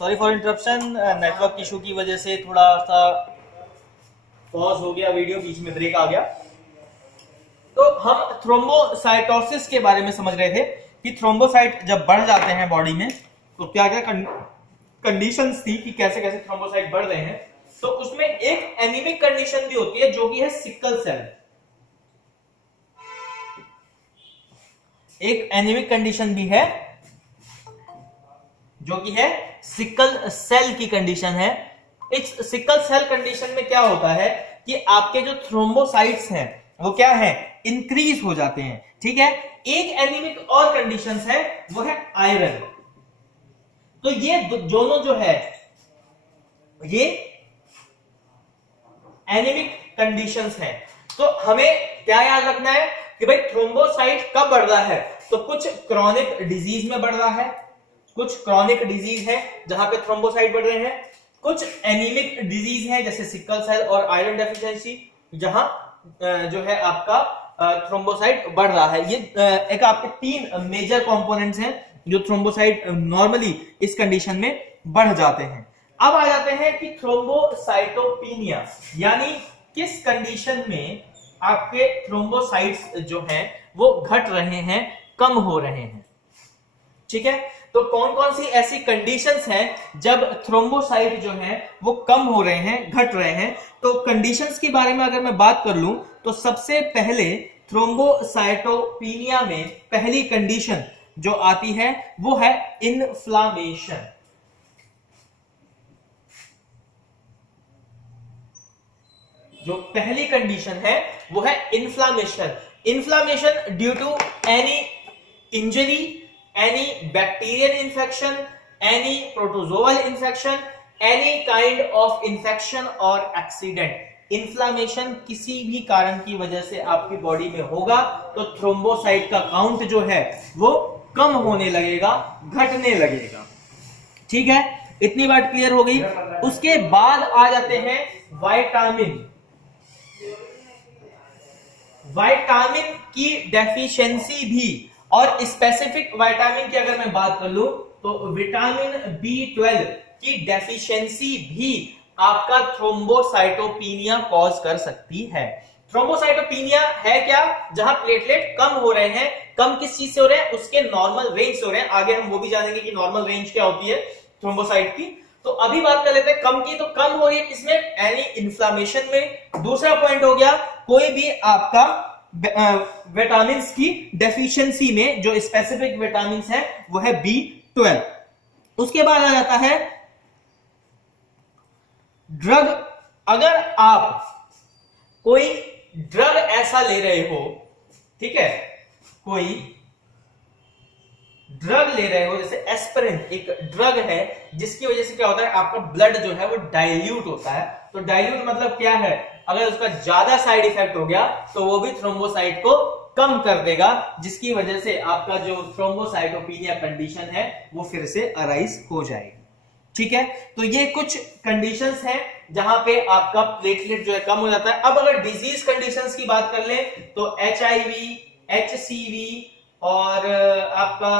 Sorry for interruption, network issue की वजह से थोड़ा सा पॉज हो गया वीडियो, बीच में ब्रेक आ गया। तो हम थ्रोम्बोसाइटोसिस के बारे में समझ रहे थे कि थ्रोम्बोसाइट जब बढ़ जाते हैं बॉडी में तो क्या क्या कंडीशंस थी कि कैसे कैसे थ्रोम्बोसाइट बढ़ रहे हैं। तो उसमें एक एनीमिक कंडीशन भी होती है जो कि है सिकल सेल। एक एनीमिक कंडीशन भी है जो कि है सिकल सेल की कंडीशन है। इस सिकल सेल कंडीशन में क्या होता है कि आपके जो थ्रोम्बोसाइट्स हैं वो क्या है, इंक्रीज हो जाते हैं। ठीक है, एक एनीमिक और कंडीशंस है वो है आयरन। तो ये दोनों जो है ये एनीमिक कंडीशंस हैं। तो हमें क्या याद रखना है कि भाई थ्रोम्बोसाइट कब बढ़ रहा है, तो कुछ क्रॉनिक डिजीज में बढ़ रहा है, कुछ क्रॉनिक डिजीज है जहां पे थ्रोम्बोसाइट बढ़ रहे हैं, कुछ एनीमिक डिजीज है जैसे सिकल सेल और आयरन डेफिशिएंसी जहां जो है आपका थ्रोम्बोसाइट बढ़ रहा है। ये एक आपके तीन मेजर कंपोनेंट्स हैं जो थ्रोम्बोसाइट नॉर्मली इस कंडीशन में बढ़ जाते हैं। अब आ जाते हैं कि थ्रोम्बोसाइटोपिनिया यानी किस कंडीशन में आपके थ्रोम्बोसाइट्स जो हैं वो घट रहे हैं, कम हो रहे हैं। ठीक है, तो कौन कौन सी ऐसी कंडीशंस हैं जब थ्रोम्बोसाइट जो है वो कम हो रहे हैं, घट रहे हैं। तो कंडीशंस के बारे में अगर मैं बात कर लूं तो सबसे पहले थ्रोम्बोसाइटोपिनिया में पहली कंडीशन जो आती है वो है इन्फ्लामेशन। जो पहली कंडीशन है वो है inflammation. Inflammation due to any injury, any bacterial infection, any protozoal infection, any kind of infection or accident। Inflammation किसी भी कारण की वजह से आपकी बॉडी में होगा तो थ्रोम्बोसाइट का काउंट जो है वो कम होने लगेगा, घटने लगेगा। ठीक है, इतनी बात क्लियर हो गई। उसके बाद आ जाते हैं विटामिन। विटामिन की डेफिशिएंसी भी, और स्पेसिफिक विटामिन की अगर मैं बात कर लूं तो विटामिन B12 की डेफिशिएंसी भी आपका थ्रोम्बोसाइटोपिनिया कॉज कर सकती है। थ्रोम्बोसाइटोपिनिया है क्या, जहां प्लेटलेट कम हो रहे हैं। कम किस चीज से हो रहे हैं, उसके नॉर्मल रेंज से हो रहे हैं। आगे हम वो भी जानेंगे कि नॉर्मल रेंज क्या होती है थ्रोम्बोसाइट की। तो अभी बात कर लेते हैं कम की। तो कम हो रही है किसमें, एनी इन्फ्लामेशन में। दूसरा पॉइंट हो गया कोई भी आपका विटामिन की डेफिशिएंसी में, जो स्पेसिफिक विटामिन है वो है B12। उसके बाद आ जाता है ड्रग। अगर आप कोई ड्रग ऐसा ले रहे हो, ठीक है, कोई ड्रग ले रहे हो जैसे एस्पिरिन एक ड्रग है जिसकी वजह से क्या होता है, आपका ब्लड जो है वो डाइल्यूट होता है। तो डाइल्यूट मतलब क्या है, अगर उसका ज्यादा साइड इफेक्ट हो गया तो वो भी थ्रोम्बोसाइट को कम कर देगा, जिसकी वजह से आपका जो थ्रोम्बोसाइटोपिनिया कंडीशन है वो फिर से अराइज हो जाएगी। ठीक है, तो ये कुछ कंडीशंस हैं जहां पे आपका प्लेटलेट जो है कम हो जाता है। अब अगर डिजीज कंडीशंस की बात कर लें तो HIV, HCV और आपका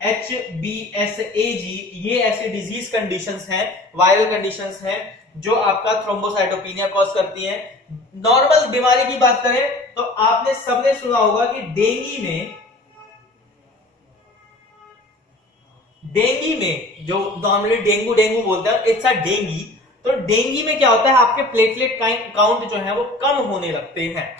HBsAg, ये ऐसे डिजीज कंडीशंस हैं, वायरल कंडीशंस हैं जो आपका थ्रोम्बोसाइटोपिनिया कॉज करती हैं। नॉर्मल बीमारी की बात करें तो आपने सबने सुना होगा कि डेंगी में जो नॉर्मली डेंगू बोलते हैं, इट्स अ डेंगी। तो डेंगी में क्या होता है, आपके प्लेटलेट काउंट जो है वो कम होने लगते हैं।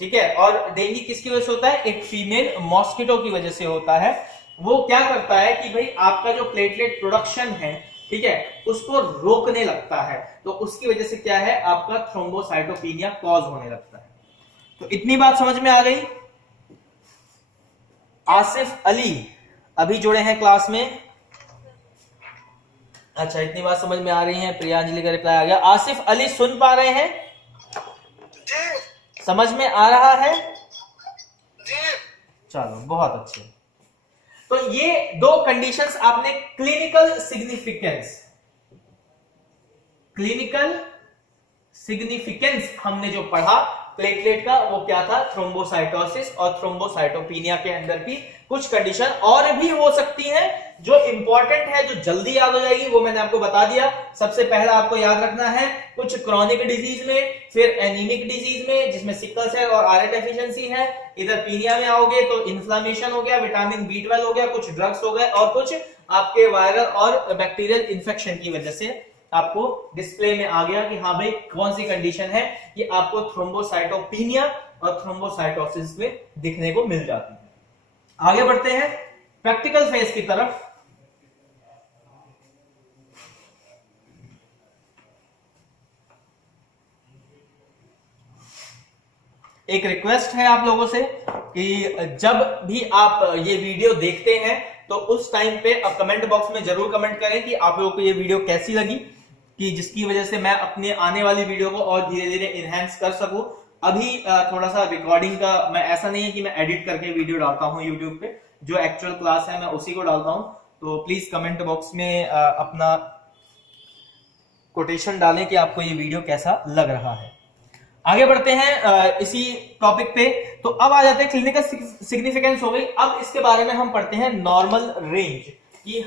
ठीक है, और डेंगी किसकी वजह से होता है, एक फीमेल मॉस्किटो की वजह से होता है। वो क्या करता है कि भाई आपका जो प्लेटलेट प्रोडक्शन है, ठीक है, उसको रोकने लगता है। तो उसकी वजह से क्या है, आपका थ्रोम्बोसाइटोपिनिया कॉज होने लगता है। तो इतनी बात समझ में आ गई। आसिफ अली अभी जुड़े हैं क्लास में। अच्छा, इतनी बात समझ में आ रही है। प्रियांजलि का रिप्लाई आ गया। आसिफ अली सुन पा रहे हैं, समझ में आ रहा है? चलो बहुत अच्छे। तो ये दो कंडीशंस आपने क्लिनिकल सिग्निफिकेंस हमने जो पढ़ा प्लेटलेट का, वो क्या था, थ्रोम्बोसाइटोसिस और थ्रोम्बोसाइटोपिनिया के अंदर की कुछ कंडीशन और भी हो सकती हैं जो इंपॉर्टेंट है, जो जल्दी याद हो जाएगी, वो मैंने आपको बता दिया। सबसे पहला आपको याद रखना है कुछ क्रॉनिक डिजीज में, फिर एनीमिक डिजीज में जिसमें सिकल सेल और आयरन डेफिशिएंसी है, इधर पीनिया में आओगे तो इन्फ्लेमेशन हो गया, विटामिन B12 हो गया, कुछ ड्रग्स हो गए और कुछ आपके वायरल और बैक्टीरियल इंफेक्शन की वजह से आपको डिस्प्ले में आ गया कि हाँ भाई कौन सी कंडीशन है ये आपको थ्रोम्बोसाइटोपिनिया और थ्रोम्बोसाइटोसिस में दिखने को मिल जाती है। आगे बढ़ते हैं प्रैक्टिकल फेज की तरफ। एक रिक्वेस्ट है आप लोगों से कि जब भी आप ये वीडियो देखते हैं तो उस टाइम पे आप कमेंट बॉक्स में जरूर कमेंट करें कि आप लोगों को ये वीडियो कैसी लगी, कि जिसकी वजह से मैं अपने आने वाली वीडियो को और धीरे धीरे इनहेंस कर सकूं। अभी थोड़ा सा रिकॉर्डिंग का, मैं ऐसा नहीं है कि मैं एडिट करके वीडियो डालता हूं यूट्यूब पे, जो एक्चुअल क्लास है मैं उसी को डालता हूं। तो प्लीज कमेंट बॉक्स में अपना कोटेशन डालें कि आपको ये वीडियो कैसा लग रहा है। आगे बढ़ते हैं इसी टॉपिक पे। तो अब आ जाते हैं क्लिनिकल सिग्निफिकेंस हो गई। अब इसके बारे में हम पढ़ते हैं नॉर्मल रेंज, कि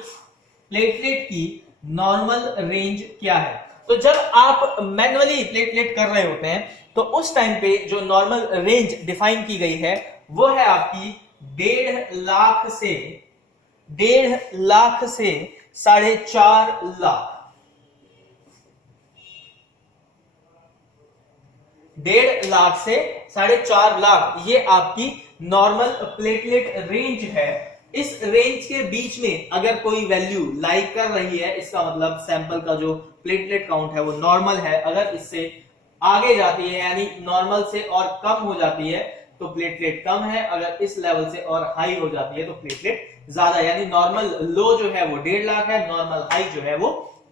प्लेटलेट की नॉर्मल रेंज क्या है। तो जब आप मैन्युअली प्लेटलेट कर रहे होते हैं तो उस टाइम पे जो नॉर्मल रेंज डिफाइन की गई है वो है आपकी 1.5 लाख से 4.5 लाख। 1.5 लाख से 4.5 लाख ये आपकी नॉर्मल प्लेटलेट रेंज है। इस रेंज के बीच में अगर कोई वैल्यू लाई कर रही है, इसका मतलब सैंपल का जो प्लेटलेट काउंट है वो नॉर्मल है। अगर इससे आगे जाती है यानी नॉर्मल से और कम हो जाती है तो प्लेटलेट कम है, अगर इस लेवल से और हाई हो जाती है तो प्लेटलेट ज्यादा, यानी नॉर्मल लो जो है वो 1.5 लाख है, नॉर्मल हाई जो है वो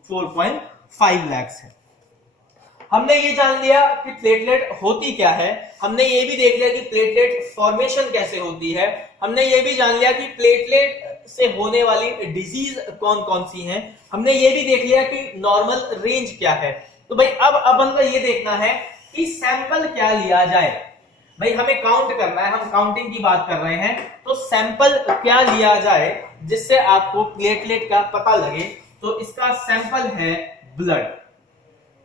4.5 लाख है। हमने ये जान लिया कि प्लेटलेट होती क्या है, हमने ये भी देख लिया कि प्लेटलेट फॉर्मेशन कैसे होती है, हमने ये भी जान लिया कि प्लेटलेट से होने वाली डिजीज कौन कौन सी हैं, हमने ये भी देख लिया कि नॉर्मल रेंज क्या है। तो भाई अब अपन को ये देखना है कि सैंपल क्या लिया जाए। भाई हमें काउंट करना है, हम काउंटिंग की बात कर रहे हैं, तो सैंपल क्या लिया जाए जिससे आपको प्लेटलेट का पता लगे। तो इसका सैंपल है ब्लड।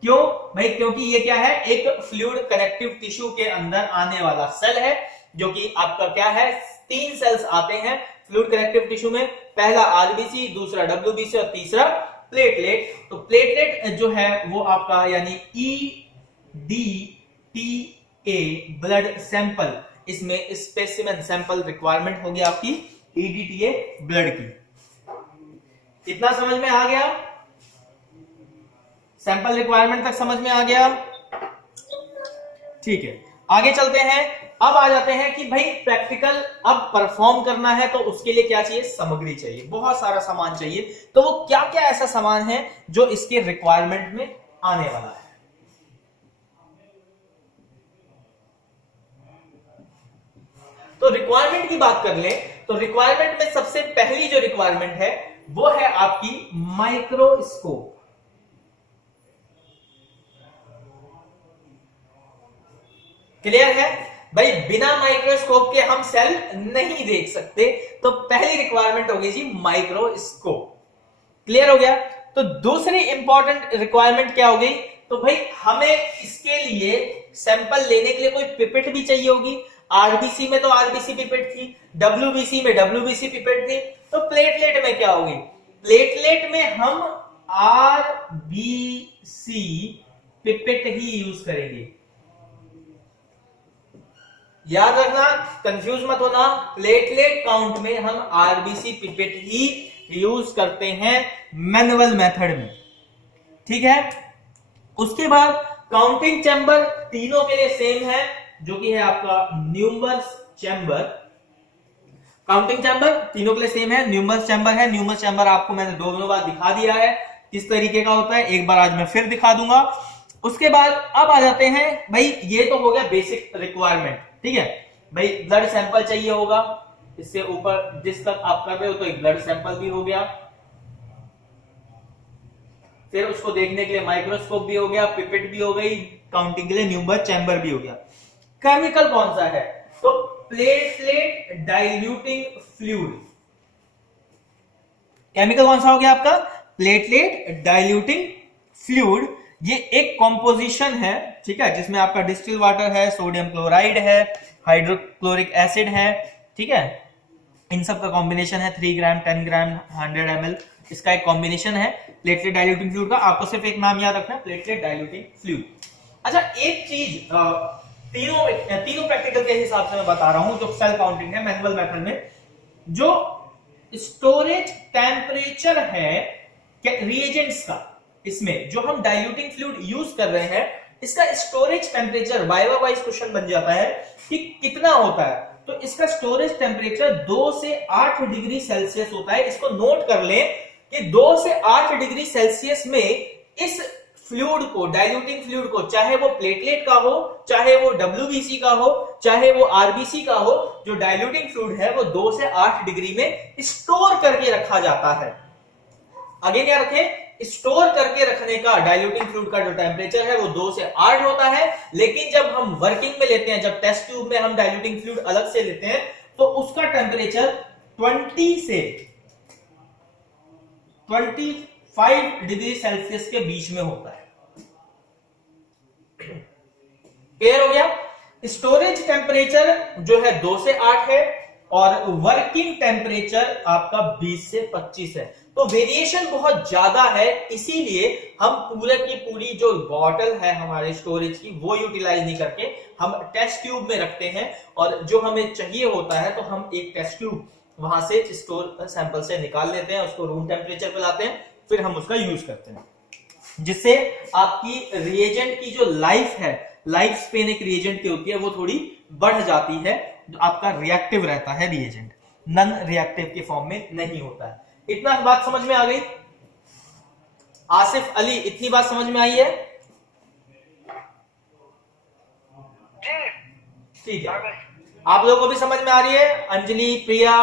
क्यों भाई? क्योंकि ये क्या है, एक फ्लूइड कनेक्टिव टिश्यू के अंदर आने वाला सेल है, जो कि आपका क्या है, 3 सेल्स आते हैं फ्लूइड कनेक्टिव टिश्यू में, पहला आरबीसी, दूसरा डब्ल्यूबीसी और तीसरा प्लेटलेट। तो प्लेटलेट जो है वो आपका यानी EDTA ब्लड सैंपल, इसमें स्पेसिमेन सैंपल रिक्वायरमेंट होगी आपकी EDTA ब्लड की। इतना समझ में आ गया? सैंपल रिक्वायरमेंट तक समझ में आ गया? ठीक है, आगे चलते हैं। अब आ जाते हैं कि भाई प्रैक्टिकल अब परफॉर्म करना है तो उसके लिए क्या चाहिए, सामग्री चाहिए, बहुत सारा सामान चाहिए। तो वो क्या क्या ऐसा सामान है जो इसके रिक्वायरमेंट में आने वाला है। तो रिक्वायरमेंट की बात कर ले तो रिक्वायरमेंट में सबसे पहली जो रिक्वायरमेंट है वो है आपकी माइक्रोस्कोप। क्लियर है भाई? बिना माइक्रोस्कोप के हम सेल नहीं देख सकते, तो पहली रिक्वायरमेंट होगी जी माइक्रोस्कोप। क्लियर हो गया? तो दूसरी इंपॉर्टेंट रिक्वायरमेंट क्या हो गई, तो भाई हमें इसके लिए सैंपल लेने के लिए कोई पिपेट भी चाहिए होगी। आरबीसी में तो आरबीसी पिपेट थी, डब्ल्यूबीसी में डब्ल्यूबीसी पिपेट थी, तो प्लेटलेट में क्या होगी, प्लेटलेट में हम आरबीसी पिपेट ही यूज करेंगे। याद रखना, कंफ्यूज मत होना, प्लेटलेट काउंट में हम आरबीसी पिपेट ही यूज करते हैं मैनुअल मेथड में। ठीक है? उसके बाद काउंटिंग चैम्बर तीनों के लिए सेम है, जो कि है आपका न्यूमर्स चैम्बर। काउंटिंग चैम्बर तीनों के लिए सेम है, न्यूमर्स चैम्बर है। न्यूमर्स चैम्बर आपको मैंने 2 बार दिखा दिया है किस तरीके का होता है, एक बार आज मैं फिर दिखा दूंगा। उसके बाद अब आ जाते हैं भाई, ये तो हो गया बेसिक रिक्वायरमेंट। ठीक है भाई, ब्लड सैंपल चाहिए होगा, इससे ऊपर जिस तक आप कर रहे हो तो एक ब्लड सैंपल भी हो गया, फिर उसको देखने के लिए माइक्रोस्कोप भी हो गया, पिपेट भी हो गई, काउंटिंग के लिए न्यूमर चैम्बर भी हो गया। केमिकल कौन सा है? तो प्लेटलेट डाइल्यूटिंग फ्लूइड। केमिकल कौन सा हो गया आपका? Platelet diluting fluid. ये एक कॉम्पोजिशन है, ठीक है, जिसमें आपका डिस्टिल वाटर है, सोडियम क्लोराइड है, हाइड्रोक्लोरिक एसिड है, ठीक है, इन सब का कॉम्बिनेशन है। 3 ग्राम, 10 ग्राम, 100 ml, इसका एक कॉम्बिनेशन है प्लेटलेट डाइल्यूटिंग फ्लूइड का। आपको सिर्फ एक नाम याद रखना है, प्लेटलेट डाइल्यूटिंग फ्लूइड। अच्छा, एक चीज तीनों प्रैक्टिकल के हिसाब से मैं बता रहा हूं, जो सेल काउंटिंग है मैनुअल मेथड में, जो स्टोरेज टेम्परेचर है रिएजेंट्स का, इसमें जो हम डाइल्यूटिंग फ्लूइड यूज कर रहे हैं, इसका storage temperature viva wise question बन जाता है कि कितना होता है। तो इसका स्टोरेज टेम्परेचर 2 से 8 डिग्री सेल्सियस होता है। इसको नोट कर लें कि 2 से 8 डिग्री सेल्सियस में इस फ्लूइड को, डाइल्यूटिंग फ्लूइड को, चाहे वो प्लेटलेट का हो, चाहे वो WBC का हो, चाहे वो RBC का हो, जो डाइल्यूटिंग फ्लूइड है वो 2 से 8 डिग्री में स्टोर करके रखा जाता है। आगे क्या रखें? स्टोर करके रखने का डाइल्यूटिंग फ्लूइड का जो टेम्परेचर है वो 2 से 8 होता है। लेकिन जब हम वर्किंग में लेते हैं, जब टेस्ट ट्यूब में हम डाइल्यूटिंग फ्लूइड अलग से लेते हैं, तो उसका टेम्परेचर 20 से 25 डिग्री सेल्सियस के बीच में होता है। क्लियर हो गया? स्टोरेज टेम्परेचर जो है 2 से 8 है और वर्किंग टेम्परेचर आपका 20 से 25 है। तो वेरिएशन बहुत ज्यादा है, इसीलिए हम पूरे की पूरी जो बॉटल है हमारे स्टोरेज की वो यूटिलाइज नहीं करके हम टेस्ट ट्यूब में रखते हैं, और जो हमें चाहिए होता है तो हम एक टेस्ट ट्यूब वहां से स्टोर सैंपल से निकाल लेते हैं, उसको रूम टेम्परेचर पे लाते हैं, फिर हम उसका यूज करते हैं, जिससे आपकी रिएजेंट की जो लाइफ है, लाइफ स्पेन एक रिएजेंट की होती है, वो थोड़ी बढ़ जाती है। आपका रिएक्टिव रहता है रिएजेंट, नॉन रिएक्टिव के फॉर्म में नहीं होता है। इतना बात समझ में आ गई? आसिफ अली, इतनी बात समझ में आई है? ठीक है, आप लोगों को भी समझ में आ रही है? अंजलि, प्रिया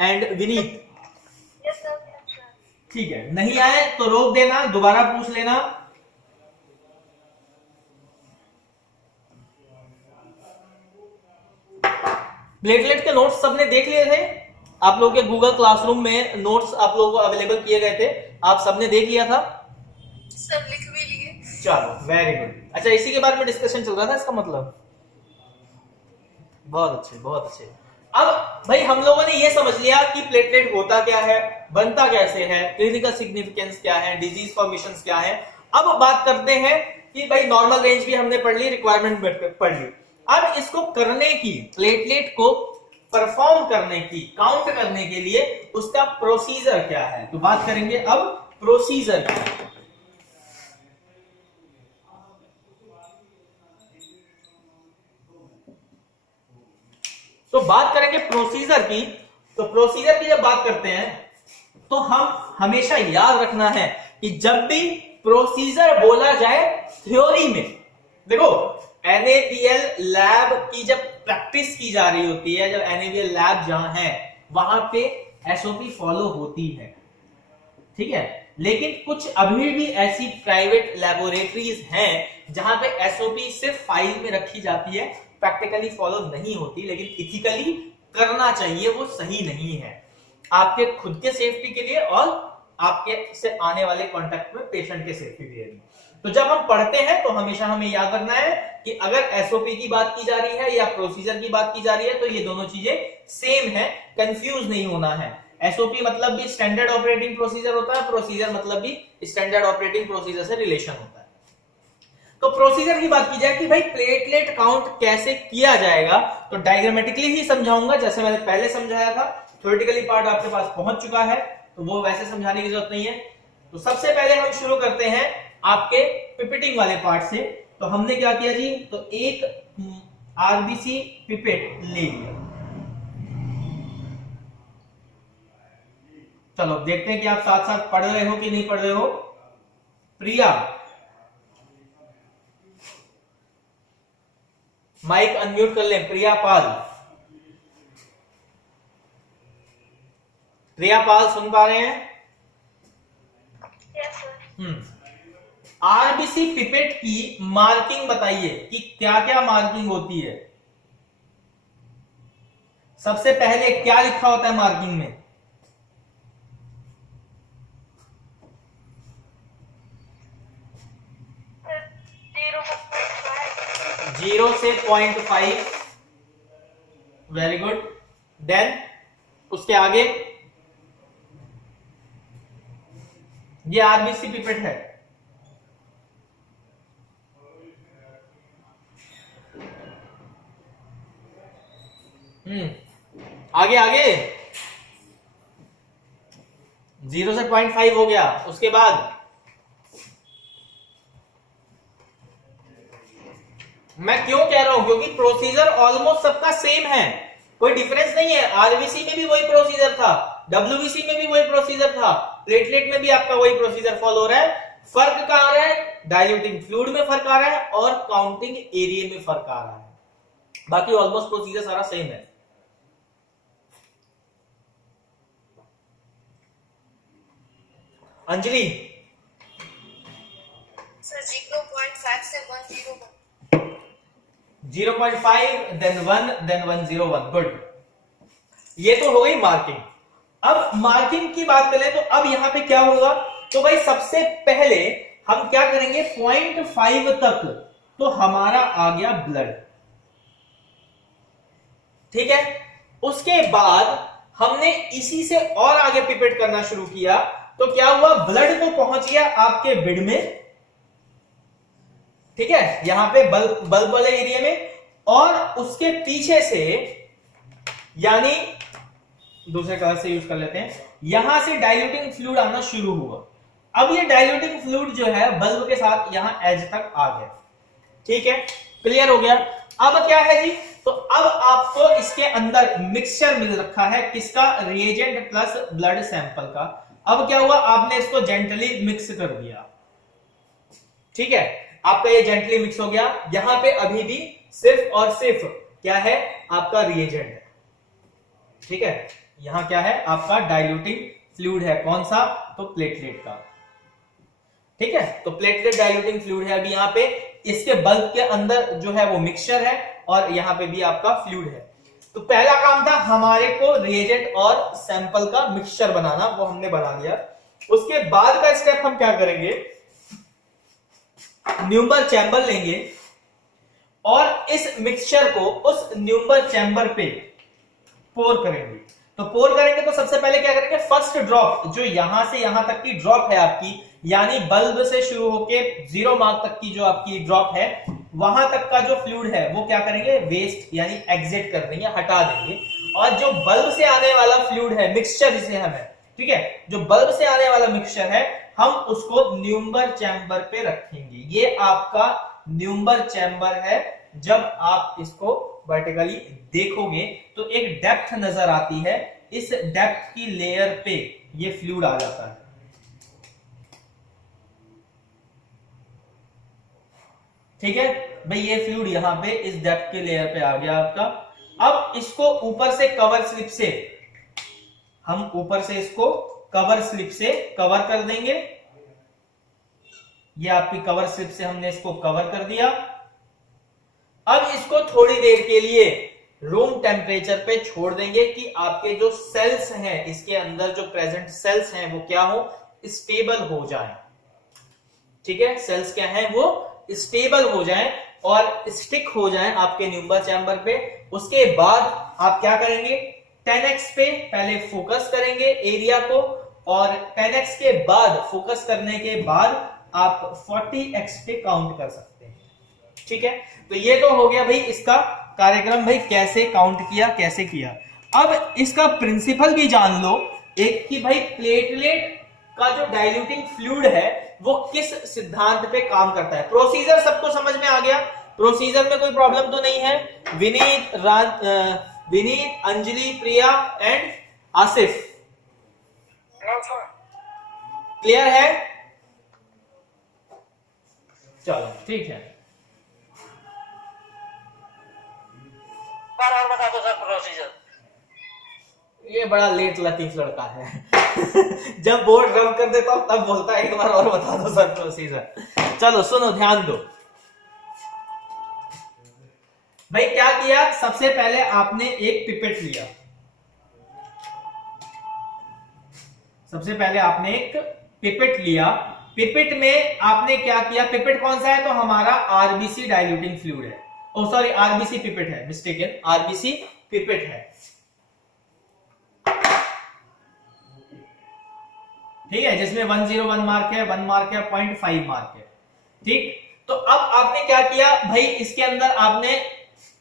एंड विनीत? ठीक है, नहीं आए तो रोक देना, दोबारा पूछ लेना। प्लेटलेट के नोट्स सबने देख लिए थे? आप लोगों के गूगल क्लासरूम में नोट्स आप लोगों को अवेलेबल किए गए थे, आप सबने देख लिया था? सब लिख भी लिए। चलो, वेरी गुड। अच्छा, इसी के बारे में डिस्कशन चल रहा था, इसका मतलब बहुत अच्छे, बहुत अच्छे। अब भाई हम लोगों ने ये समझ लिया कि प्लेटलेट होता क्या है, बनता कैसे है, क्लिनिकल सिग्निफिकेंस क्या है, डिजीज फॉर्मेशंस क्या है। अब बात करते हैं कि भाई नॉर्मल रेंज भी हमने पढ़ ली, रिक्वायरमेंट पढ़ ली। अब इसको करने की, प्लेटलेट को परफॉर्म करने की, काउंट करने के लिए उसका प्रोसीजर क्या है, तो बात करेंगे अब प्रोसीजर क्या है। तो बात करेंगे प्रोसीजर की। तो प्रोसीजर की जब बात करते हैं तो हम हमेशा याद रखना है कि जब भी प्रोसीजर बोला जाए थ्योरी में, देखो NaBL लैब की जब प्रैक्टिस की जा रही होती है, जब NaBL लैब जहां है वहां पे SOP फॉलो होती है, ठीक है। लेकिन कुछ अभी भी ऐसी प्राइवेट लैबोरेटरीज हैं जहां पे SOP सिर्फ फाइल में रखी जाती है, प्रैक्टिकली फॉलो नहीं होती, लेकिन इथिकली करना चाहिए, वो सही नहीं है आपके खुद के सेफ्टी के लिए और आपके से आने वाले कांटेक्ट में पेशेंट के सेफ्टी के लिए। तो जब हम पढ़ते हैं तो हमेशा हमें याद रखना है कि अगर SOP की बात की जा रही है या प्रोसीजर की बात की जा रही है तो ये दोनों चीजें सेम है, कंफ्यूज नहीं होना है। SOP मतलब भी स्टैंडर्ड ऑपरेटिंग प्रोसीजर होता है, प्रोसीजर मतलब भी स्टैंडर्ड ऑपरेटिंग प्रोसीजर से रिलेशन होता है। तो प्रोसीजर की बात की जाए कि भाई प्लेटलेट काउंट कैसे किया जाएगा, तो डायग्रामेटिकली ही समझाऊंगा जैसे मैंने पहले समझाया था। थ्योरेटिकली पार्ट आपके पास पहुंच चुका है तो वो वैसे समझाने की जरूरत नहीं है। तो सबसे पहले हम शुरू करते हैं आपके पिपेटिंग वाले पार्ट से। तो हमने क्या किया जी, तो एक RBC पिपेट ले लिया। चलो देखते हैं कि आप साथ साथ पढ़ रहे हो कि नहीं पढ़ रहे हो। प्रिया, माइक अनम्यूट कर लें। प्रिया पाल, प्रिया पाल सुन पा रहे हैं? Yes, sir. आरबीसी पिपेट की मार्किंग बताइए कि क्या क्या मार्किंग होती है। सबसे पहले क्या लिखा होता है मार्किंग में? 0 से 0.5। Very good. देन उसके आगे ये आरबीसी पिपेट है। आगे आगे 0 से 0.5 हो गया। उसके बाद मैं क्यों कह रहा हूं, क्योंकि प्रोसीजर ऑलमोस्ट सबका सेम है, कोई डिफरेंस नहीं है। आरबीसी में भी वही प्रोसीजर था, डब्ल्यूबीसी में भी वही प्रोसीजर था, प्लेटलेट में भी आपका वही प्रोसीजर फॉलो हो रहा है। फर्क कहां आ रहा है? डाइल्यूटिंग फ्लूइड में फर्क आ रहा है और काउंटिंग एरिया में फर्क आ रहा है। बाकी ऑलमोस्ट प्रोसीजर सारा सेम है। अंजलि? सर 0.5 से 101। 0.5 देन 1 देन 101। गुड। ये तो हो गई मार्किंग। अब मार्किंग की बात करें तो अब यहां पे क्या होगा, तो भाई सबसे पहले हम क्या करेंगे, 0.5 तक तो हमारा आ गया ब्लड, ठीक है। उसके बाद हमने इसी से और आगे पिपेट करना शुरू किया तो क्या हुआ, ब्लड तो पहुंच गया आपके बिड में, ठीक है, यहां पे बल्ब वाले एरिया में, और उसके पीछे से, यानी दूसरे कलर से यूज कर लेते हैं, यहां से डाइल्यूटिंग फ्लूइड आना शुरू हुआ। अब ये डाइल्यूटिंग फ्लूइड जो है बल्ब के साथ यहां एज तक आ गया, ठीक है, क्लियर हो गया। अब क्या है जी, तो अब आपको इसके अंदर मिक्सचर मिल रखा है, किसका, रिएजेंट प्लस ब्लड सैंपल का। अब क्या हुआ, आपने इसको जेंटली मिक्स कर दिया, ठीक है, आपका ये जेंटली मिक्स हो गया। यहां पे अभी भी सिर्फ और सिर्फ क्या है, आपका रिएजेंट है, ठीक है, यहां क्या है, आपका डाइल्यूटिंग फ्लूइड है, कौन सा, तो प्लेटलेट का, ठीक है। तो प्लेटलेट डाइल्यूटिंग फ्लूइड है अभी यहां पे, इसके बल्ब के अंदर जो है वो मिक्सचर है और यहां पे भी आपका फ्लूइड है। तो पहला काम था हमारे को रिएजेंट और सैंपल का मिक्सचर बनाना, वो हमने बना लिया। उसके बाद का स्टेप हम क्या करेंगे, न्यूमर चैम्बर लेंगे और इस मिक्सचर को उस न्यूमर चैम्बर पे पोर करेंगे। तो पोर करेंगे तो सबसे पहले क्या करेंगे, फर्स्ट ड्रॉप जो यहां से यहां तक की ड्रॉप है आपकी, यानी बल्ब से शुरू होके 0 मार्क तक की जो आपकी ड्रॉप है, वहां तक का जो फ्लूइड है वो क्या करेंगे, वेस्ट यानी एग्जिट कर देंगे, हटा देंगे। और जो बल्ब से आने वाला फ्लूइड है, मिक्सचर जिसे हम है, ठीक है, जो बल्ब से आने वाला मिक्सचर है, हम उसको न्यूमर चैम्बर पे रखेंगे। ये आपका न्यूमर चैम्बर है। जब आप इसको वर्टिकली देखोगे तो एक डेप्थ नजर आती है, इस डेप्थ की लेयर पे ये फ्लूइड आ जाता है, ठीक है भाई, ये फ्लूइड यहां पे इस डेप्थ के लेयर पे आ गया आपका। अब इसको ऊपर से कवर स्लिप से, हम ऊपर से इसको कवर स्लिप से कवर कर देंगे। ये आपकी कवर स्लिप से हमने इसको कवर कर दिया। अब इसको थोड़ी देर के लिए रूम टेम्परेचर पे छोड़ देंगे कि आपके जो सेल्स हैं, इसके अंदर जो प्रेजेंट सेल्स हैं वो क्या हो, स्टेबल हो जाएं, ठीक है, सेल्स क्या हैं, वो स्टेबल हो जाएं और स्टिक हो जाएं आपके न्यूमर चैम्बर पे। उसके बाद आप क्या करेंगे, 10x पे पहले फोकस करेंगे एरिया को, और 10x के बाद फोकस करने के बाद आप 40x पे काउंट कर सकते हैं, ठीक है। तो ये तो हो गया भाई इसका कार्यक्रम, भाई कैसे काउंट किया, कैसे किया। अब इसका प्रिंसिपल भी जान लो एक, कि भाई प्लेटलेट का जो डाइल्यूटिंग फ्लूइड है वो किस सिद्धांत पे काम करता है। प्रोसीजर सबको समझ में आ गया, प्रोसीजर में कोई प्रॉब्लम तो नहीं है। विनीत, अंजलि, प्रिया एंड आसिफ, क्लियर है? चलो ठीक है, और बता दो सर प्रोसीजर। ये बड़ा लेट लतीफ लड़का है। जब बोर्ड रब कर देता हूं तब बोलता है एक बार और बता दो सर प्रोसीजर। चलो सुनो ध्यान दो भाई, क्या किया, सबसे पहले आपने एक पिपेट लिया, सबसे पहले आपने एक पिपेट लिया, पिपेट में आपने क्या किया, पिपेट कौन सा है, तो हमारा आरबीसी डाइल्यूटिंग फ्लूइड है, ओ सॉरी आरबीसी पिपेट है, मिस्टेकन आरबीसी पिपेट है, ठीक है, जिसमें 101 मार्क है, 1 मार्क है, 0.5 मार्क है, ठीक। तो अब आपने क्या किया भाई, इसके अंदर आपने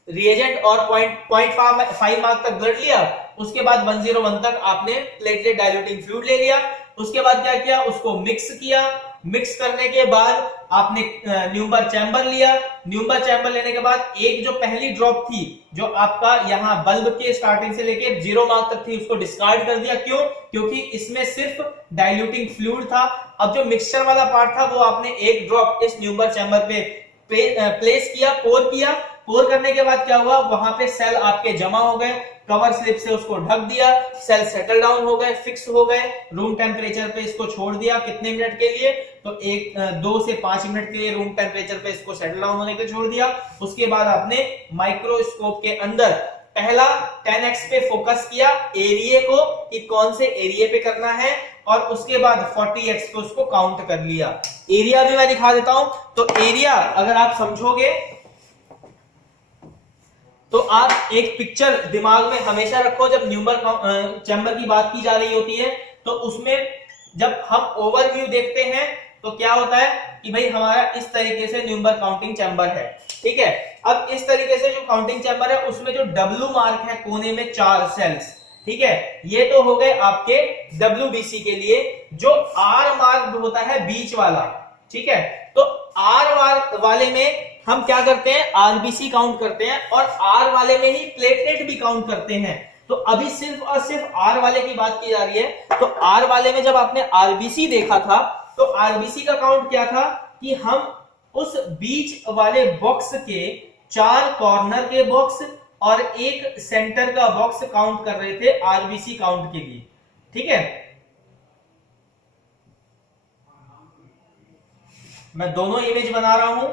रिएजेंट और 0.5 मार्क तक ब्लड लिया, उसके बाद 101 तक आपने प्लेटलेट डाइल्यूटिंग फ्लूइड ले लिया, उसके बाद क्या किया, उसको मिक्स किया, मिक्स करने के बाद आपने न्यूमर चैम्बर लिया, न्यूमर चैम्बर लेने के बाद एक जो पहली ड्रॉप थी जो आपका यहाँ बल्ब के स्टार्टिंग से लेके 0 मार्क तक थी उसको डिस्कार्ड कर दिया, क्यों, क्योंकि इसमें सिर्फ डाइल्यूटिंग फ्लूइड था। अब जो मिक्सचर वाला पार्ट था वो आपने एक ड्रॉप इस न्यूमर चैम्बर पे प्लेस किया, पोर किया, पोर करने के बाद क्या हुआ, वहां पे सेल आपके जमा हो गए, कवर स्लिप से उसको ढक दिया, सेल सेटल डाउन हो गए, फिक्स हो गए, रूम टेम्परेचर पे इसको छोड़ दिया, कितने मिनट के लिए, तो 2 से 5 मिनट के लिए रूम टेम्परेचर पे इसको सेटल डाउन होने के छोड़ दिया। उसके बाद आपने माइक्रोस्कोप के अंदर पहला 10x पे फोकस किया एरिया को कि कौन से एरिया पे करना है, और उसके बाद 40x पे उसको काउंट कर लिया। एरिया भी मैं दिखा देता हूं, तो एरिया अगर आप समझोगे तो आप एक पिक्चर दिमाग में हमेशा रखो, जब न्यूमर चैम्बर की बात की जा रही होती है तो उसमें जब हम ओवरव्यू देखते हैं तो क्या होता है कि भाई हमारा इस तरीके से न्यूमर काउंटिंग चैम्बर है, ठीक है। अब इस तरीके से जो काउंटिंग चैम्बर है उसमें जो W मार्क है कोने में 4 सेल्स, ठीक है, ये तो हो गए आपके WBC के लिए। जो R मार्क होता है बीच वाला, ठीक है, तो R मार्क वाले में हम क्या करते हैं, आरबीसी काउंट करते हैं, और आर वाले में ही प्लेटलेट भी काउंट करते हैं। तो अभी सिर्फ और सिर्फ आर वाले की बात की जा रही है, तो आर वाले में जब आपने आरबीसी देखा था तो आरबीसी का काउंट क्या था कि हम उस बीच वाले बॉक्स के 4 कॉर्नर के बॉक्स और एक सेंटर का बॉक्स काउंट कर रहे थे आरबीसी काउंट के लिए, ठीक है। मैं दोनों इमेज बना रहा हूं,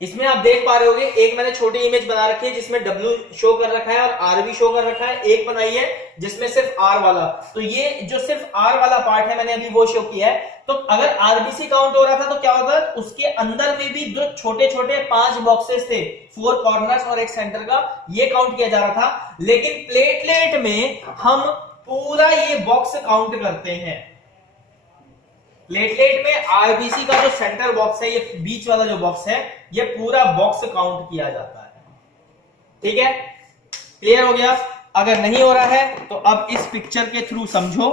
इसमें आप देख पा रहे होगे, एक मैंने छोटी इमेज बना रखी है जिसमें W शो कर रखा है और R भी शो कर रखा है, एक बनाई है जिसमें सिर्फ R वाला, तो ये जो सिर्फ R वाला पार्ट है मैंने अभी वो शो किया है। तो अगर आरबीसी काउंट हो रहा था तो क्या होता, उसके अंदर में भी जो छोटे छोटे 5 बॉक्सेस थे, 4 कॉर्नर्स और एक सेंटर का, ये काउंट किया जा रहा था। लेकिन प्लेटलेट में हम पूरा ये बॉक्स काउंट करते हैं। प्लेटलेट में आरबीसी का जो सेंटर बॉक्स है, ये बीच वाला जो बॉक्स है, ये पूरा बॉक्स काउंट किया जाता है, ठीक है, क्लियर हो गया। अगर नहीं हो रहा है तो अब इस पिक्चर के थ्रू समझो।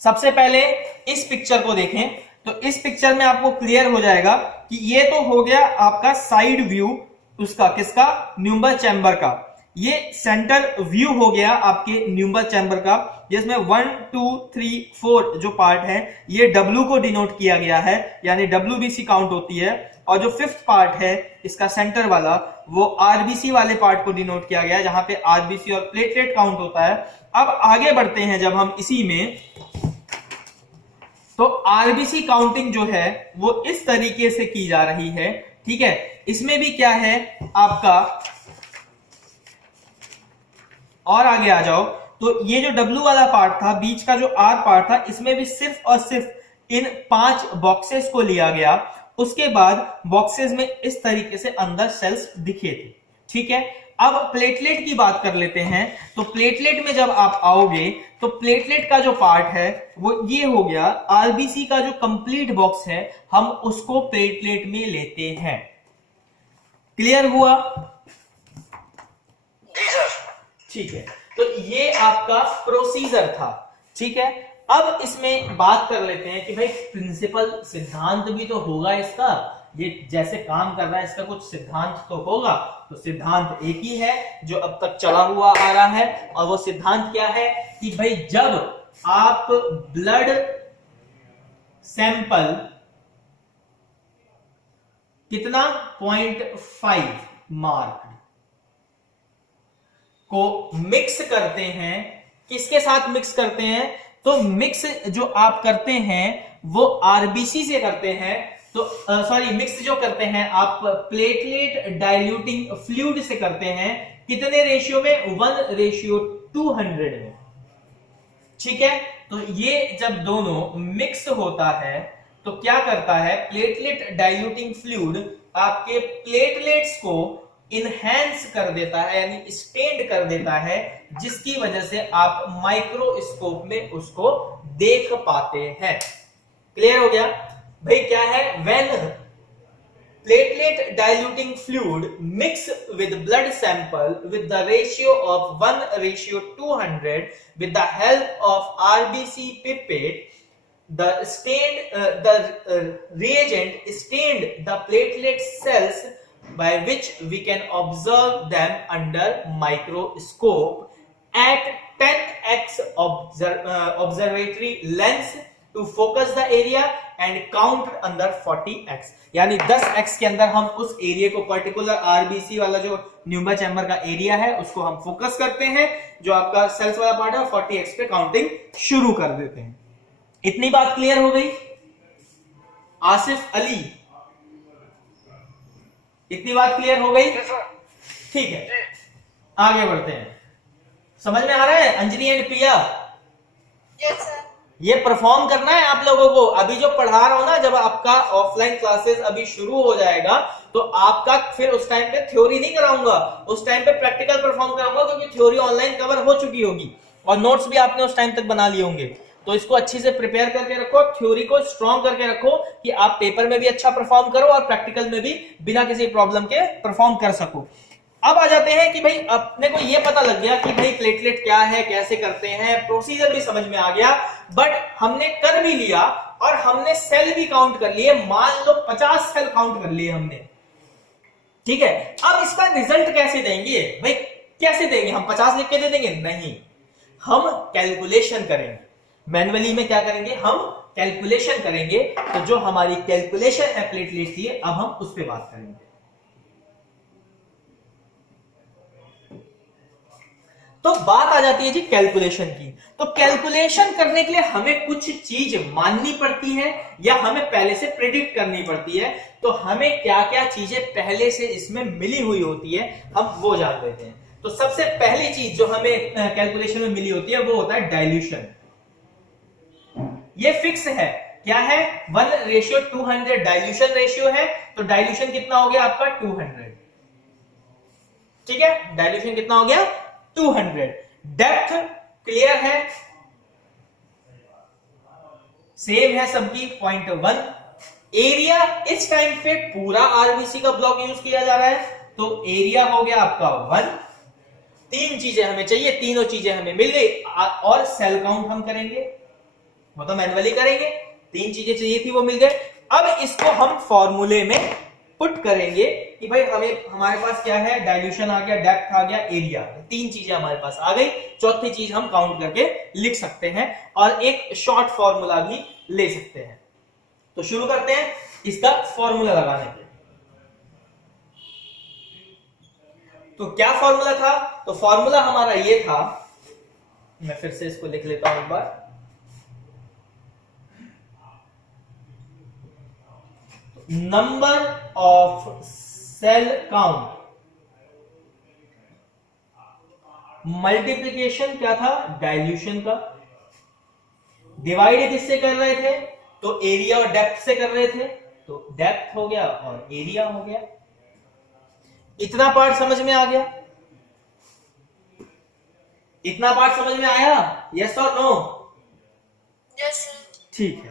सबसे पहले इस पिक्चर को देखें, तो इस पिक्चर में आपको क्लियर हो जाएगा कि ये तो हो गया आपका साइड व्यू उसका, किसका, न्यूमर चैम्बर का। ये सेंटर व्यू हो गया आपके न्यूमर चैम्बर का, जिसमें 1 2 3 4 जो पार्ट है ये W को डिनोट किया गया है, यानी WBC काउंट होती है। और जो 5th पार्ट है इसका सेंटर वाला, वो RBC वाले पार्ट को डिनोट किया गया है, जहां पे RBC और प्लेटलेट काउंट होता है। अब आगे बढ़ते हैं जब हम इसी में, तो RBC काउंटिंग जो है वो इस तरीके से की जा रही है, ठीक है। इसमें भी क्या है आपका, और आगे आ जाओ, तो ये जो W वाला पार्ट था, बीच का जो R पार्ट था, इसमें भी सिर्फ और सिर्फ इन 5 बॉक्सेस को लिया गया। उसके बाद बॉक्सेस में इस तरीके से अंदर सेल्स दिखे थे, ठीक है। अब प्लेटलेट की बात कर लेते हैं, तो प्लेटलेट में जब आप आओगे तो प्लेटलेट का जो पार्ट है वो ये हो गया। आरबीसी का जो कंप्लीट बॉक्स है हम उसको प्लेटलेट में लेते हैं, क्लियर हुआ, ठीक है। तो ये आपका प्रोसीजर था, ठीक है। अब इसमें बात कर लेते हैं कि भाई प्रिंसिपल, सिद्धांत भी तो होगा इसका, ये जैसे काम कर रहा है इसका कुछ सिद्धांत तो होगा। तो सिद्धांत एक ही है जो अब तक चला हुआ आ रहा है, और वो सिद्धांत क्या है कि भाई जब आप ब्लड सैंपल कितना 0.5 मार्क को मिक्स करते हैं। किसके साथ मिक्स करते हैं? तो मिक्स जो आप करते हैं वो आरबीसी से करते हैं। तो सॉरी, मिक्स जो करते हैं आप प्लेटलेट डाइल्यूटिंग फ्लूइड से करते हैं। कितने रेशियो में? 1:200 में। ठीक है, तो ये जब दोनों मिक्स होता है तो क्या करता है? प्लेटलेट डाइल्यूटिंग फ्लूइड आपके प्लेटलेट्स को इनहेंस कर देता है, यानी स्टेंड कर देता है, जिसकी वजह से आप माइक्रोस्कोप में उसको देख पाते हैं। क्लियर हो गया भाई? क्या है? When platelet diluting fluid mix with blood sample with the ratio of 1:200 with the help of RBC pipette, the reagent stained the platelet cells by which we can observe them under microscope at 10x observatory lens to focus the area and count under 40x, यानी 10x के अंदर हम उस area को, particular RBC वाला जो pneuma chamber का area है उसको हम फोकस करते हैं, जो आपका सेल्स वाला पार्ट है, 40x पे काउंटिंग शुरू कर देते हैं। इतनी बात क्लियर हो गई? आसिफ अली, इतनी बात क्लियर हो गई? ठीक है, आगे बढ़ते हैं। समझ में आ रहा है Anjali and Priya? Yes sir. ये परफॉर्म करना है आप लोगों को। अभी जो पढ़ा रहा हूं ना, जब आपका ऑफलाइन क्लासेस अभी शुरू हो जाएगा तो आपका फिर उस टाइम पे थ्योरी नहीं कराऊंगा, उस टाइम पे प्रैक्टिकल परफॉर्म कराऊंगा, क्योंकि थ्योरी ऑनलाइन कवर हो चुकी होगी और नोट्स भी आपने उस टाइम तक बना लिए होंगे। तो इसको अच्छी से प्रिपेयर करके रखो, थ्योरी को स्ट्रॉन्ग करके रखो कि आप पेपर में भी अच्छा परफॉर्म करो और प्रैक्टिकल में भी बिना किसी प्रॉब्लम के परफॉर्म कर सको। अब आ जाते हैं कि भाई अपने को ये पता लग गया कि भाई प्लेटलेट क्या है, कैसे करते हैं, प्रोसीजर भी समझ में आ गया, बट हमने कर भी लिया और हमने सेल भी काउंट कर लिए। मान लो 50 सेल काउंट कर लिए हमने। ठीक है, अब इसका रिजल्ट कैसे देंगे भाई? कैसे देंगे? हम 50 लिख के दे देंगे? नहीं, हम कैलकुलेशन करेंगे। मैनुअली में क्या करेंगे? हम कैलकुलेशन करेंगे। तो जो हमारी कैलकुलेशन है प्लेटलेट की, अब हम उस पर बात करेंगे। तो बात आ जाती है जी कैलकुलेशन की। तो कैलकुलेशन करने के लिए हमें कुछ चीज माननी पड़ती है या हमें पहले से प्रेडिक्ट करनी पड़ती है। तो हमें क्या क्या चीजें पहले से इसमें मिली हुई होती है, हम वो जान लेते हैं। तो सबसे पहली चीज जो हमें कैलकुलेशन में मिली होती है वो होता है डाइल्यूशन। ये फिक्स है, क्या है? 1:200 डाइल्यूशन रेशियो है। तो डाइल्यूशन कितना हो गया आपका? 200। ठीक है, डाइल्यूशन कितना हो गया? 200। डेप्थ क्लियर है, सेम है सबकी, 0.1। एरिया इस टाइम पे पूरा आरबीसी का ब्लॉक यूज किया जा रहा है, तो एरिया हो गया आपका 1। तीन चीजें हमें चाहिए, तीनों चीजें हमें मिल गई। और सेल काउंट हम करेंगे, वो तो मैन्युअली करेंगे। तीन चीजें चाहिए थी, वो मिल गए। अब इसको हम फॉर्मूले में पुट करेंगे कि भाई हमारे पास क्या है? डाइल्यूशन आ गया, डेप्थ आ गया, एरिया। तीन चीजें हमारे पास आ गई। चौथी चीज हम काउंट करके लिख सकते हैं और एक शॉर्ट फॉर्मूला भी ले सकते हैं। तो शुरू करते हैं इसका फॉर्मूला लगाने के। तो क्या फॉर्मूला था? तो फॉर्मूला हमारा ये था, मैं फिर से इसको लिख लेता हूं एक बार। Number of cell count multiplication क्या था? डाइल्यूशन का। डिवाइड किससे कर रहे थे? तो एरिया और डेप्थ से कर रहे थे, तो डेप्थ हो गया और एरिया हो गया। इतना पार्ट समझ में आ गया? इतना पार्ट समझ में आया? यस और नो? Yes sir. ठीक है।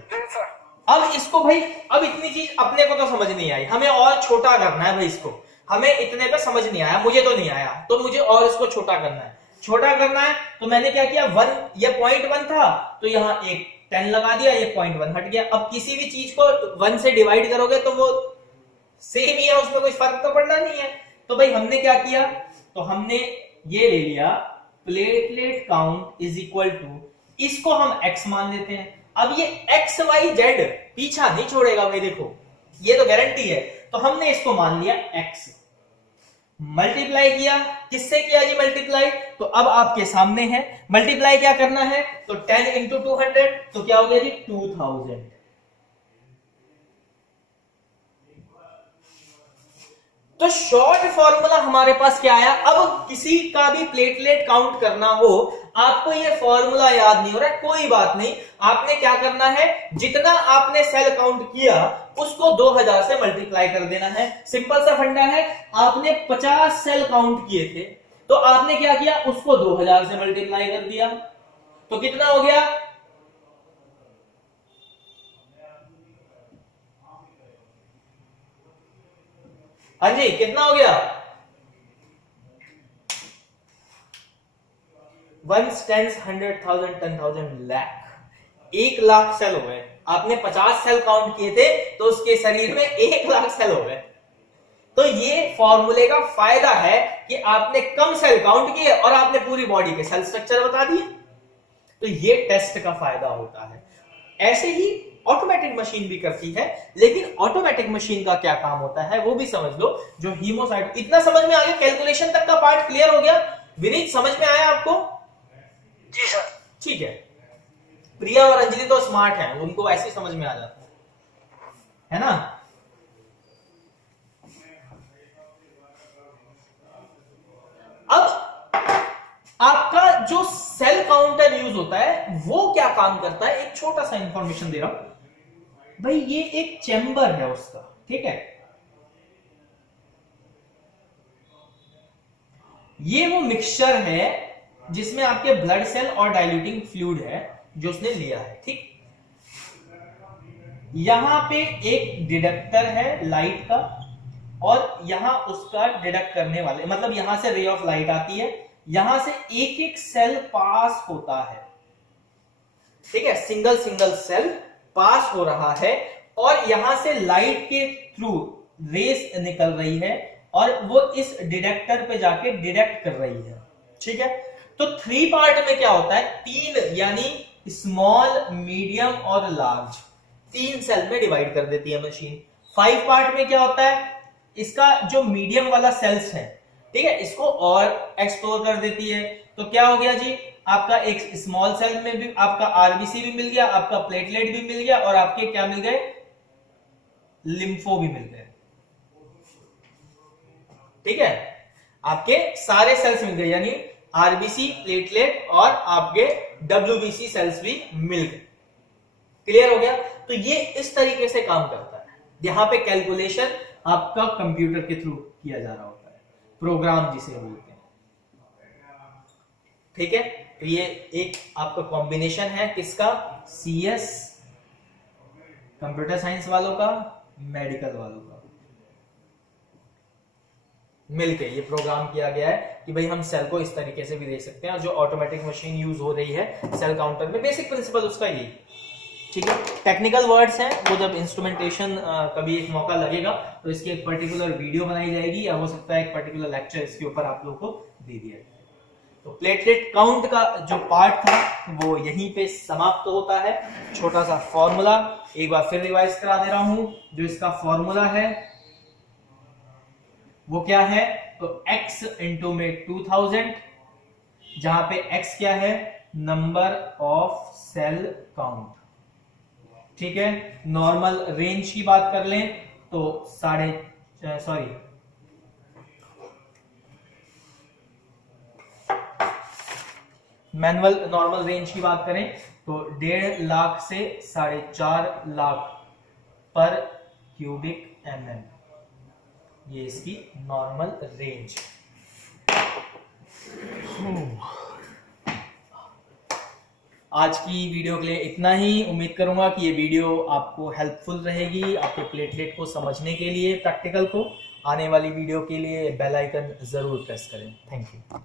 अब इसको भाई, अब इतनी चीज अपने को तो समझ नहीं आई, हमें और छोटा करना है भाई इसको। हमें इतने पे समझ नहीं आया, मुझे तो नहीं आया, तो मुझे और इसको छोटा करना है। छोटा करना है तो मैंने क्या किया? 1, ये 0.1 था तो यहां एक 10 लगा दिया, ये 0.1 हट गया। अब किसी भी चीज को 1 से डिवाइड करोगे तो वो सेम ही है, उसमें कोई फर्क तो पड़ना नहीं है। तो भाई हमने क्या किया? तो हमने ये ले लिया, platelet count is equal to, इसको हम x मान लेते हैं। अब ये XYZ पीछा नहीं छोड़ेगा भाई, देखो ये तो गारंटी है। तो हमने इसको मान लिया x, मल्टीप्लाई किया, किससे किया जी मल्टीप्लाई, तो अब आपके सामने है, मल्टीप्लाई क्या करना है, तो 10 इंटू 200, तो क्या हो गया जी 2000। तो शॉर्ट फॉर्मूला हमारे पास क्या आया। अब किसी का भी प्लेटलेट काउंट करना हो, आपको ये फॉर्मूला याद नहीं हो रहा है, कोई बात नहीं, आपने क्या करना है, जितना आपने सेल काउंट किया उसको 2000 से मल्टीप्लाई कर देना है। सिंपल सा फंडा है, आपने 50 सेल काउंट किए थे, तो आपने क्या किया, उसको 2000 से मल्टीप्लाई कर दिया, तो कितना हो गया, हाँ जी कितना हो गया, 1 10 100,000 10,000 लाख, 1 लाख सेल हो गए। आपने 50 सेल काउंट किए थे तो उसके शरीर में 1 लाख सेल हो गए। तो ये फॉर्मूले का फायदा है कि आपने कम सेल काउंट किए और आपने पूरी बॉडी के सेल स्ट्रक्चर बता दिए। तो ये टेस्ट का फायदा होता है। ऐसे ही ऑटोमेटिक मशीन भी करती है, लेकिन ऑटोमेटिक मशीन का क्या काम होता है वो भी समझ लो। जो हीमोसाइट, इतना समझ में आ गया, कैलकुलेशन तक का पार्ट क्लियर हो गया। विनीत समझ में आया आपको? जी सर। ठीक है। प्रिया और अंजलि तो स्मार्ट हैं, उनको ऐसे समझ में आ जाता है ना। अब आपका जो सेल काउंटर यूज होता है वो क्या काम करता है, एक छोटा सा इंफॉर्मेशन दे रहा हूं भाई। ये एक चैम्बर है उसका, ठीक है, ये वो मिक्सचर है जिसमें आपके ब्लड सेल और डाइल्यूटिंग फ्लूइड है जो उसने लिया है, ठीक। यहां पे एक डिडक्टर है लाइट का, और यहां उसका डिडक्ट करने वाले, मतलब यहां से रे ऑफ लाइट आती है, यहां से एक एक सेल पास होता है, ठीक है, सिंगल सिंगल सेल पास हो रहा है, और यहां से लाइट के थ्रू रेस निकल रही है और वो इस डिटेक्टर पे जाके डिटेक्ट कर रही है, ठीक है। तो 3 पार्ट में क्या होता है, 3 यानी स्मॉल, मीडियम और लार्ज, 3 सेल में डिवाइड कर देती है मशीन। 5 पार्ट में क्या होता है, इसका जो मीडियम वाला सेल्स है, ठीक है, इसको और एक्सप्लोर कर देती है। तो क्या हो गया जी, आपका एक स्मॉल सेल में भी आपका आरबीसी भी मिल गया, आपका प्लेटलेट भी मिल गया, और आपके क्या मिल गए, लिम्फो भी मिल गए, ठीक है, आपके सारे सेल्स मिल गए, यानी आरबीसी, प्लेटलेट और आपके डब्ल्यूबीसी सेल्स भी मिल गए। क्लियर हो गया। तो ये इस तरीके से काम करता है। यहां पे कैलकुलेशन आपका कंप्यूटर के थ्रू किया जा रहा होता है, प्रोग्राम जिसे बोलते हैं, ठीक है। तो ये एक आपका कॉम्बिनेशन है किसका, सीएस कंप्यूटर साइंस वालों का, मेडिकल वालों का मिलके ये प्रोग्राम किया गया है कि भाई हम सेल को इस तरीके से भी दे सकते हैं। और जो ऑटोमेटिक मशीन यूज हो रही है सेल काउंटर में, बेसिक प्रिंसिपल उसका यही, ठीक है। टेक्निकल वर्ड्स हैं वो जब इंस्ट्रूमेंटेशन कभी एक मौका लगेगा तो इसकी एक पर्टिकुलर वीडियो बनाई जाएगी, या हो सकता है एक पर्टिकुलर लेक्चर इसके ऊपर आप लोगों को दे दिया जाए। तो प्लेटलेट काउंट का जो पार्ट था वो यहीं पे समाप्त होता है। छोटा सा फॉर्मूला एक बार फिर रिवाइज करा दे रहा हूं। जो इसका फॉर्मूला है वो क्या है, तो x इंटू में 2000, जहां पे x क्या है, नंबर ऑफ सेल काउंट, ठीक है। नॉर्मल रेंज की बात कर लें तो मैनुअल नॉर्मल रेंज की बात करें तो 1.5 लाख से 4.5 लाख पर क्यूबिक mm, ये इसकी नॉर्मल रेंज। आज की वीडियो के लिए इतना ही। उम्मीद करूंगा कि ये वीडियो आपको हेल्पफुल रहेगी आपके प्लेटलेट को समझने के लिए, प्रैक्टिकल को। आने वाली वीडियो के लिए बेल आइकन जरूर प्रेस करें। Thank you.